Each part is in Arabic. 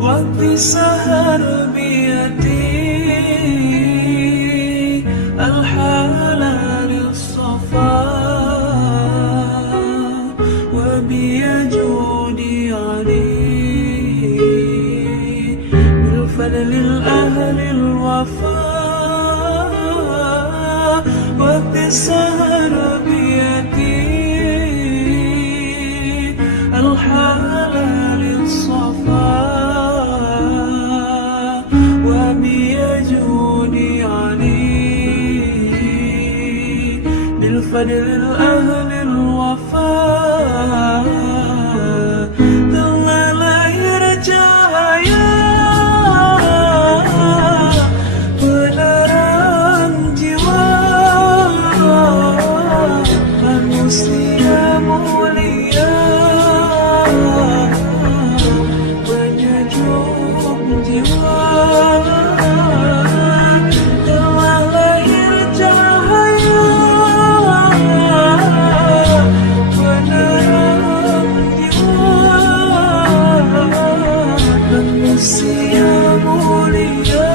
وفي السهر بيدي الحلال الصفاء وبيجودي علي بالفضل الأهل الوفاء وفي السهر بيدي الحلال الصفاء وبيجودي علي بالفضل الأهل الوفاء telah lahir cahaya penerang jiwa manusia mulia penyejuk jiwa. Telah lahir cahaya penerang jiwa manusia mulia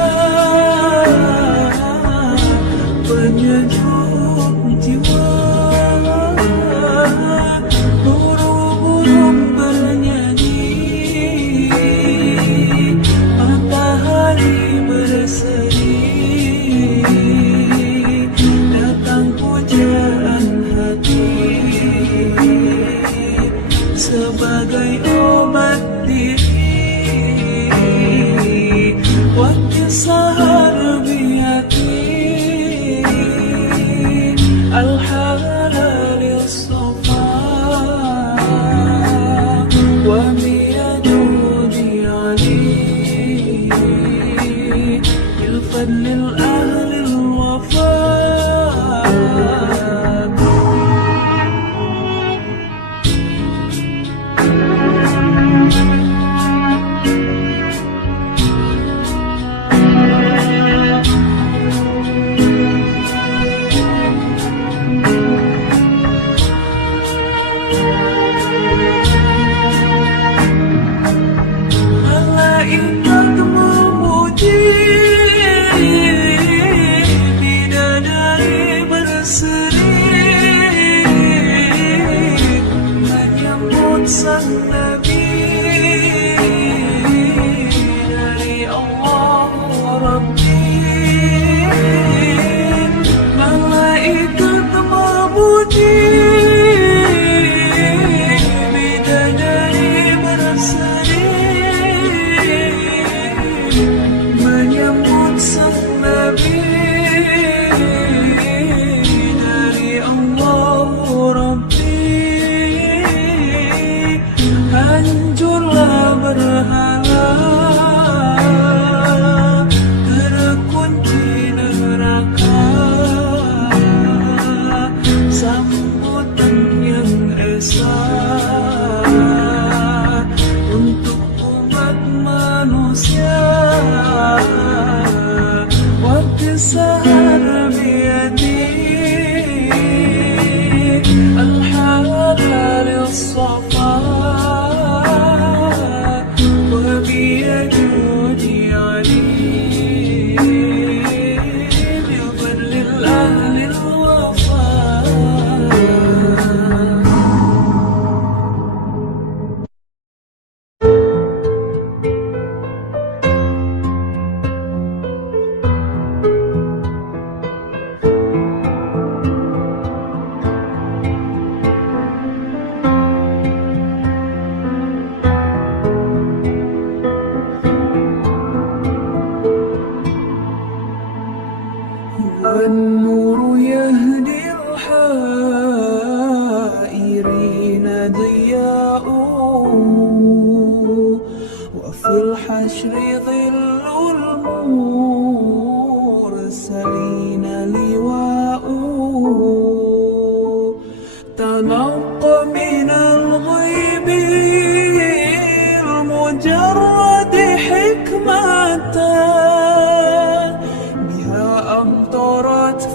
penyejuk jiwa. Burung-burung bernyanyi, matahari berseri, datang pujaan hati sebagai obat diri. Waktu sahar biyati al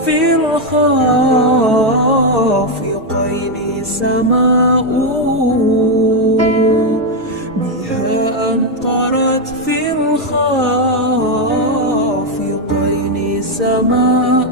في الخافقين سماء بها أمطرت في الخافقين سماء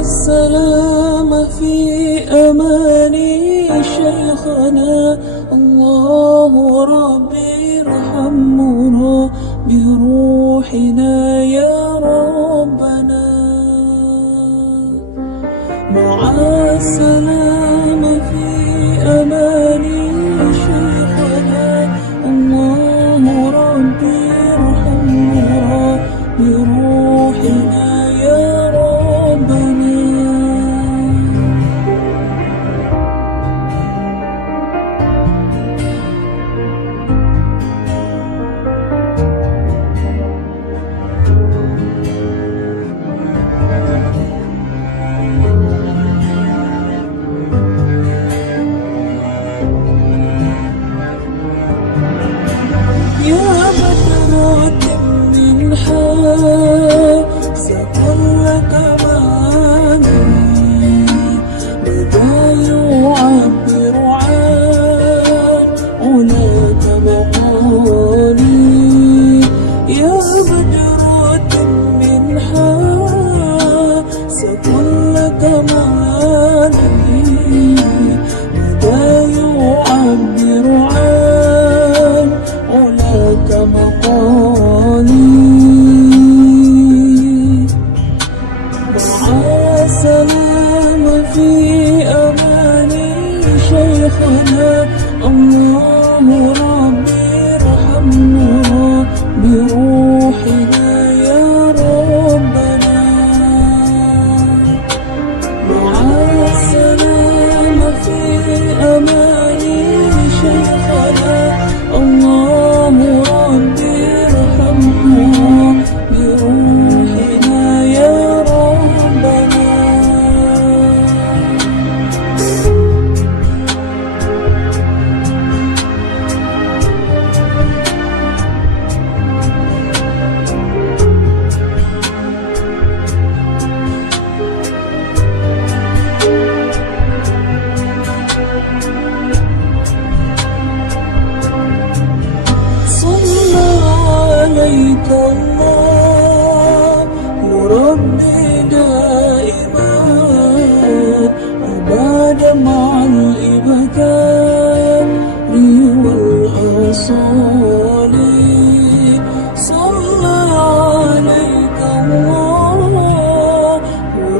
السلام في أماني شيخنا الله ربي ارحمنا بروحنا يا ربنا مع السلامة في أماني شيخنا الله ربي ارحمنا بروحنا يا ربنا شيخنا الله ربي ارحمنا بروحنا يا ربنا. مع السلامة في أمان شيخنا الله ربي ارحمنا بروحنا يا ربنا. صلى عليك الله ربي دائما أباد مع الإبكار والآصال. صلى عليك الله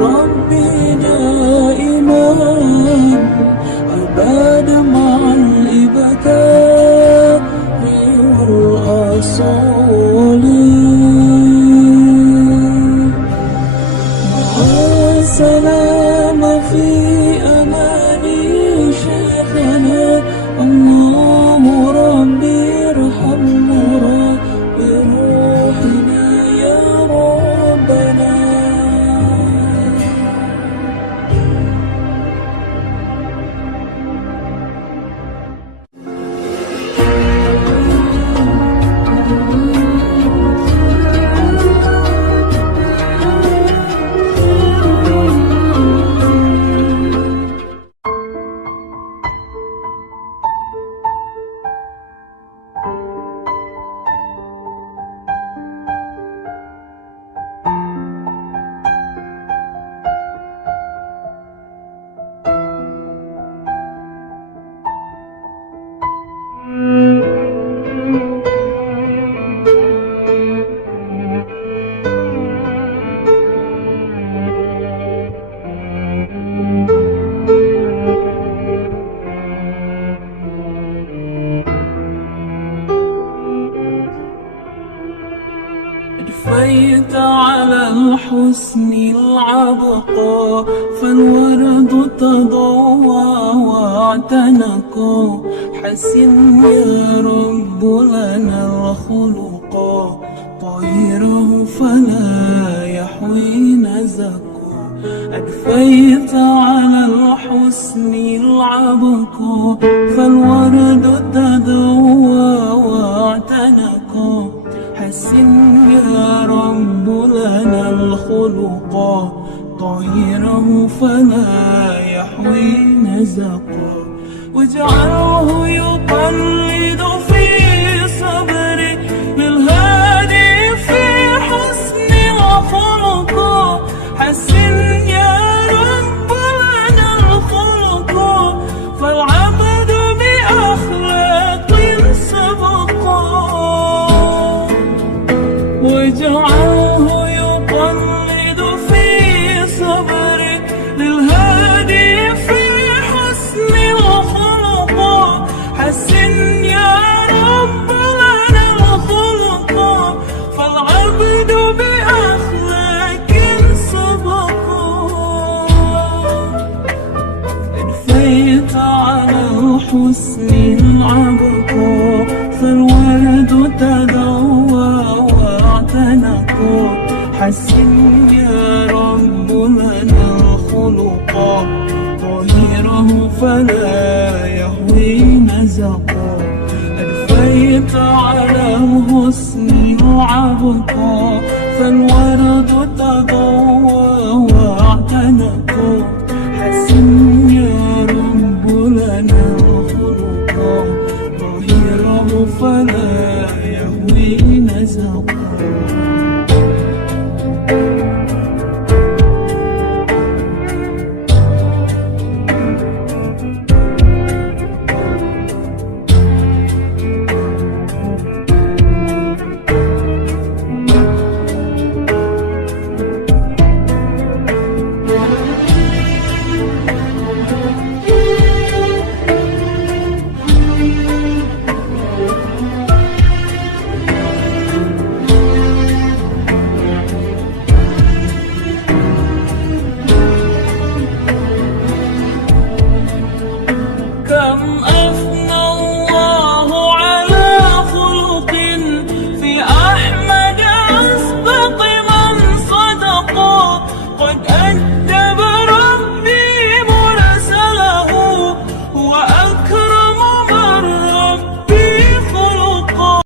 ربي دائما أباد مع الإبكار والآصال. مع السلامة في أمان شيخنا الله ربي ارحمنا بروحنا يا ربنا. أدفيت على الحسن العبقى فالورد تضوى واعتنقا. حسن يا رب لنا الخلقا طهره فلا يحوي نزقا. أدفيت على الحسن العبقى فالورد تضوى واعتنقا. حسن يا رب لنا الخلقا طهره فلا يحوي نزقا. واجعله يقلد في صبري للهادي في حسن وخلقا. حسن يا رب لنا الخلقا فالعبد بأخلاق سبقا. واجعله يقلد في صبري للهادي في حسن وخلقا. حسن يا رب لنا الخلقا فالعبد بأخلاق سبقا. أدفيت على الحسن العبقى فالورد تضوى واعتنقا. حسن يا رب لنا الخلقا طهره فلا يهوي نزقا. أدفيت على الحسن العبقى فالورد تضوى